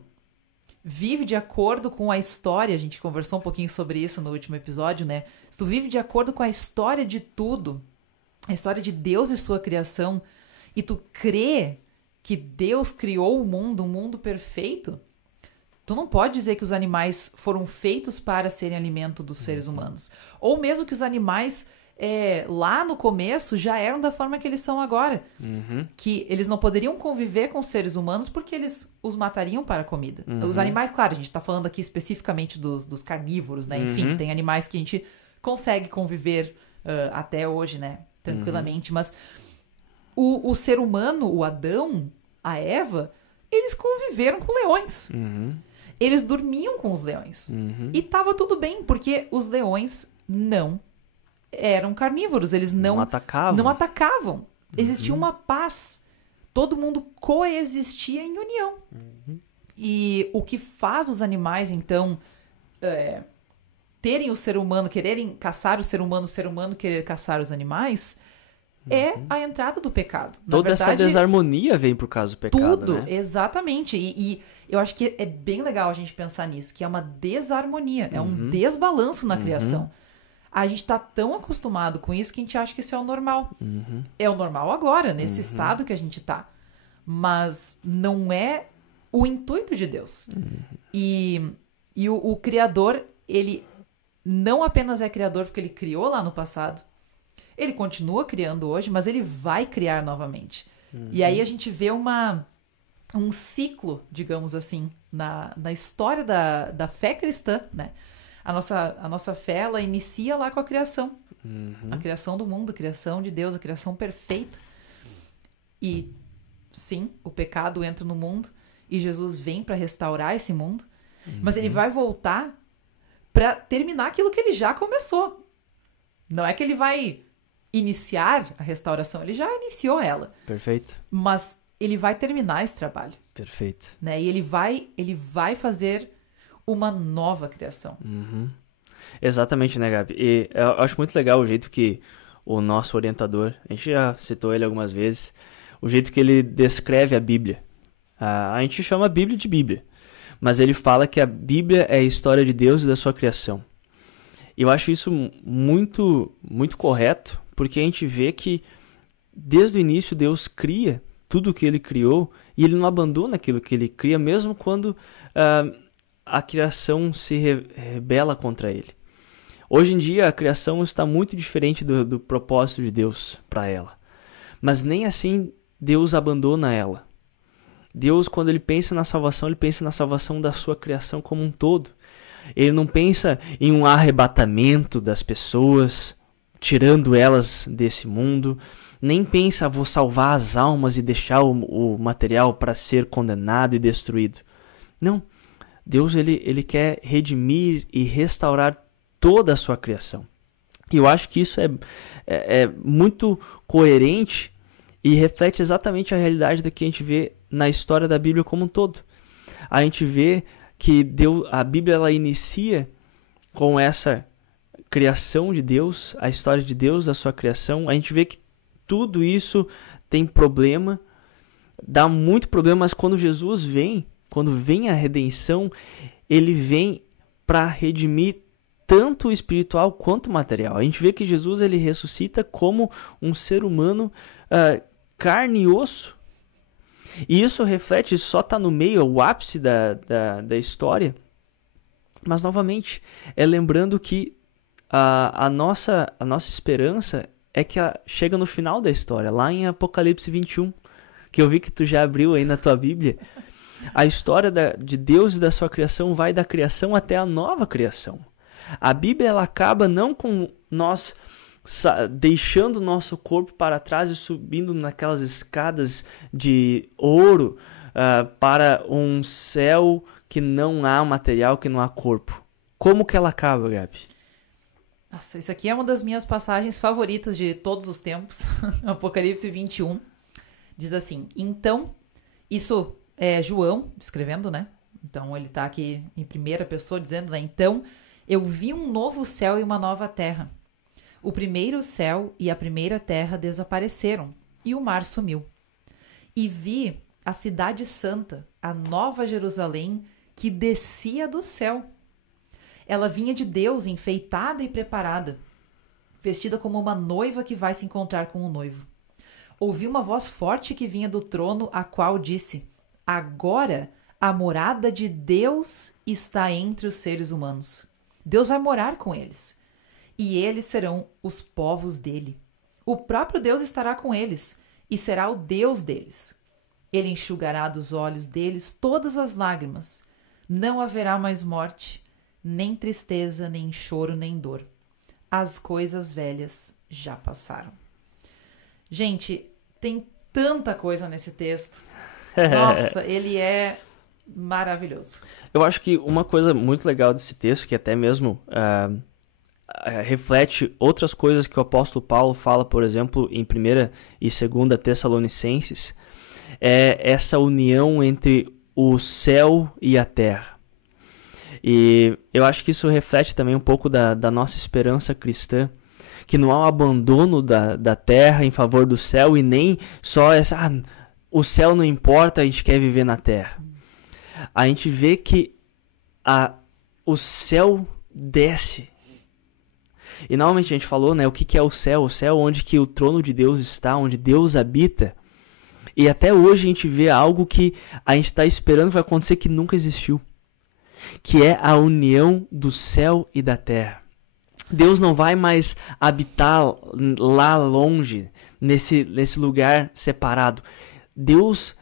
vive de acordo com a história, a gente conversou um pouquinho sobre isso no último episódio, né? Se tu vive de acordo com a história de tudo, a história de Deus e sua criação, e tu crê que Deus criou o mundo, um mundo perfeito, tu não pode dizer que os animais foram feitos para serem alimento dos seres humanos. Ou mesmo que os animais, lá no começo, já eram da forma que eles são agora. Uhum. Que eles não poderiam conviver com os seres humanos porque eles os matariam para a comida. Uhum. Os animais, claro, a gente está falando aqui especificamente dos carnívoros, né? Enfim, tem animais que a gente consegue conviver até hoje, né? Tranquilamente, mas o ser humano, o Adão, a Eva, eles conviveram com leões. Uhum. Eles dormiam com os leões. Uhum. E tava tudo bem, porque os leões não eram carnívoros, eles não atacavam. Existia uma paz. Todo mundo coexistia em união. Uhum. E o que faz os animais, então, terem o ser humano, quererem caçar o ser humano querer caçar os animais, é a entrada do pecado. Toda essa desarmonia vem por causa do pecado, tudo, né? Exatamente. E eu acho que é bem legal a gente pensar nisso, que é uma desarmonia, é um desbalanço na criação. A gente tá tão acostumado com isso que a gente acha que isso é o normal. É o normal agora, nesse estado que a gente tá. Mas não é o intuito de Deus. E o Criador, ele não apenas é Criador porque ele criou lá no passado, ele continua criando hoje, mas ele vai criar novamente. E aí a gente vê um ciclo, digamos assim, na história da fé cristã, né? A nossa fé, ela inicia lá com a criação. A criação do mundo, a criação de Deus, a criação perfeita. E, sim, o pecado entra no mundo e Jesus vem para restaurar esse mundo. Mas ele vai voltar para terminar aquilo que ele já começou. Não é que ele vai iniciar a restauração, ele já iniciou ela. Perfeito. Mas ele vai terminar esse trabalho. Perfeito. Né? E ele vai fazer uma nova criação. Exatamente, né, Gabi? E eu acho muito legal o jeito que o nosso orientador, a gente já citou ele algumas vezes, o jeito que ele descreve a Bíblia. A gente chama a Bíblia de Bíblia, mas ele fala que a Bíblia é a história de Deus e da sua criação. E eu acho isso muito, muito correto, porque a gente vê que desde o início Deus cria tudo o que ele criou e ele não abandona aquilo que ele cria, mesmo quando a criação se rebela contra ele. Hoje em dia a criação está muito diferente do propósito de Deus para ela. Mas nem assim Deus abandona ela. Deus, quando ele pensa na salvação da sua criação como um todo. Ele não pensa em um arrebatamento das pessoas, tirando elas desse mundo. Nem pensa, vou salvar as almas e deixar o material para ser condenado e destruído. Não. Deus ele quer redimir e restaurar toda a sua criação. E eu acho que isso é muito coerente e reflete exatamente a realidade da que a gente vê na história da Bíblia como um todo. A gente vê que a Bíblia ela inicia com essa criação de Deus, a história de Deus, da sua criação. A gente vê que tudo isso tem problema, dá muito problema, mas quando Jesus vem, quando vem a redenção, ele vem para redimir tanto o espiritual quanto o material. A gente vê que Jesus ele ressuscita como um ser humano, carne e osso. E isso reflete, só está no meio, é o ápice da história. Mas, novamente, lembrando que a nossa esperança é que chega no final da história, lá em Apocalipse 21, que eu vi que tu já abriu aí na tua Bíblia. A história de Deus e da sua criação vai da criação até a nova criação. A Bíblia ela acaba não com nós deixando o nosso corpo para trás e subindo naquelas escadas de ouro para um céu que não há material, que não há corpo. Como que ela acaba, Gabi? Nossa, isso aqui é uma das minhas passagens favoritas de todos os tempos. Apocalipse 21 diz assim: então, isso é João escrevendo, né? Então ele está aqui em primeira pessoa dizendo, né? Então eu vi um novo céu e uma nova terra. O primeiro céu e a primeira terra desapareceram, e o mar sumiu. E vi a cidade santa, a nova Jerusalém, que descia do céu. Ela vinha de Deus, enfeitada e preparada, vestida como uma noiva que vai se encontrar com o noivo. Ouvi uma voz forte que vinha do trono, a qual disse: agora a morada de Deus está entre os seres humanos. Deus vai morar com eles. E eles serão os povos dele. O próprio Deus estará com eles e será o Deus deles. Ele enxugará dos olhos deles todas as lágrimas. Não haverá mais morte, nem tristeza, nem choro, nem dor. As coisas velhas já passaram. Gente, tem tanta coisa nesse texto. Nossa, ele é maravilhoso. Eu acho que uma coisa muito legal desse texto, que até mesmo reflete outras coisas que o apóstolo Paulo fala, por exemplo, em 1 e 2 Tessalonicenses, é essa união entre o céu e a terra. E eu acho que isso reflete também um pouco da nossa esperança cristã, que não há um abandono da terra em favor do céu, e nem só essa, o céu não importa, a gente quer viver na terra. A gente vê que o céu desce. E normalmente a gente falou, né, o que é o céu? O céu é onde que o trono de Deus está, onde Deus habita. E até hoje a gente vê algo que a gente está esperando vai acontecer que nunca existiu, que é a união do céu e da terra. Deus não vai mais habitar lá longe, nesse lugar separado. Deus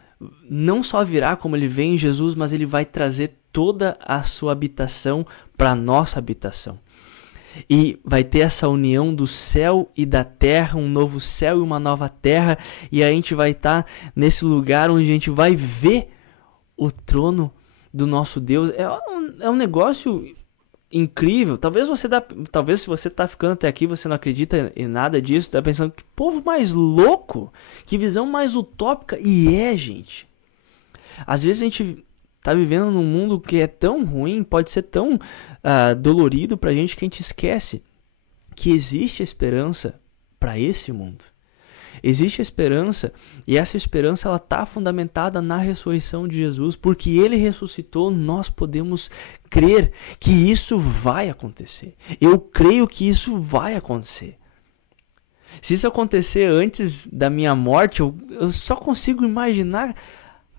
não só virá como ele vem em Jesus, mas ele vai trazer toda a sua habitação para a nossa habitação. E vai ter essa união do céu e da terra, um novo céu e uma nova terra, e a gente vai estar nesse lugar onde a gente vai ver o trono do nosso Deus. É um negócio incrível. Talvez se você está ficando até aqui, você não acredita em nada disso, está pensando, que povo mais louco, que visão mais utópica. E gente, às vezes a gente está vivendo num mundo que é tão ruim, pode ser tão dolorido para a gente, que a gente esquece que existe esperança para esse mundo. Existe esperança, e essa esperança ela está fundamentada na ressurreição de Jesus, porque ele ressuscitou. Nós podemos crer que isso vai acontecer. Eu creio que isso vai acontecer. Se isso acontecer antes da minha morte, eu só consigo imaginar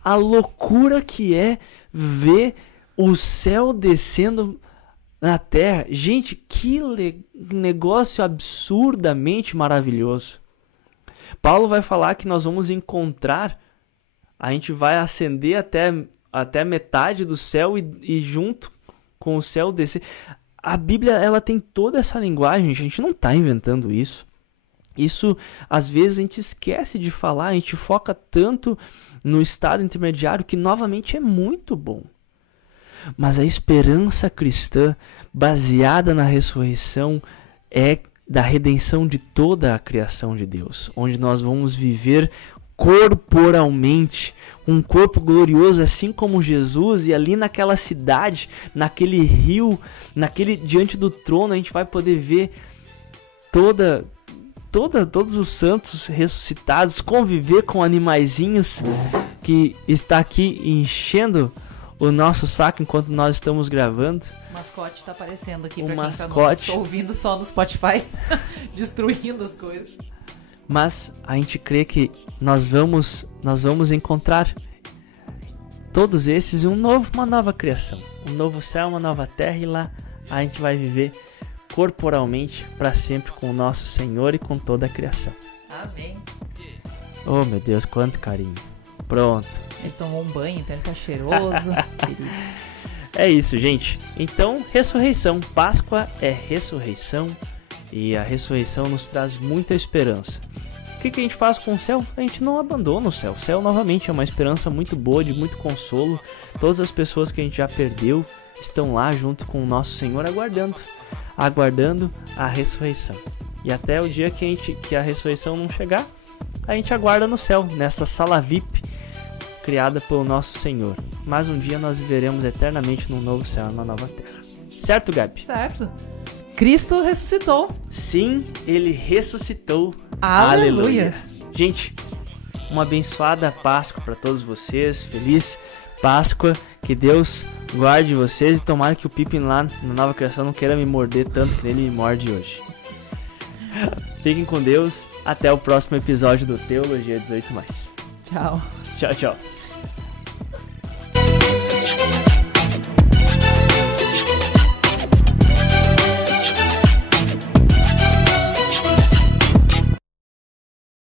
a loucura que é ver o céu descendo na terra. Gente, que negócio absurdamente maravilhoso. Paulo vai falar que nós vamos encontrar a gente vai ascender até metade do céu e junto com o céu descer. A Bíblia, ela tem toda essa linguagem, a gente não está inventando isso. Isso, às vezes, a gente esquece de falar, a gente foca tanto no estado intermediário que, novamente, é muito bom. Mas a esperança cristã, baseada na ressurreição, é da redenção de toda a criação de Deus, onde nós vamos viver corporalmente, um corpo glorioso, assim como Jesus, e ali naquela cidade, naquele rio, diante do trono, a gente vai poder ver todos os santos ressuscitados, conviver com animaizinhos que está aqui enchendo o nosso saco enquanto nós estamos gravando. O mascote está aparecendo aqui O pra quem mascote. tá ouvindo só no Spotify, destruindo as coisas. Mas a gente crê que nós vamos encontrar todos esses em uma nova criação, um novo céu, uma nova terra, e lá a gente vai viver corporalmente para sempre com o nosso Senhor e com toda a criação. Amém. Oh, meu Deus, quanto carinho. Pronto. Ele tomou um banho, então ele tá cheiroso. Querido. É isso, gente. Então, ressurreição. Páscoa é ressurreição, e a ressurreição nos traz muita esperança. O que a gente faz com o céu? A gente não abandona o céu. O céu, novamente, é uma esperança muito boa, de muito consolo. Todas as pessoas que a gente já perdeu estão lá junto com o nosso Senhor, aguardando a ressurreição. E até o dia que a ressurreição não chegar, a gente aguarda no céu, nessa sala VIP criada pelo nosso Senhor. Mas um dia nós viveremos eternamente num novo céu, numa nova terra. Certo, Gabi? Certo. Cristo ressuscitou. Sim, ele ressuscitou. Aleluia. Gente, uma abençoada Páscoa para todos vocês. Feliz Páscoa. Que Deus guarde vocês, e tomara que o Pippin lá na nova criação não queira me morder tanto que ele me morde hoje. Fiquem com Deus. Até o próximo episódio do Teologia 18+. Tchau. Tchau, tchau.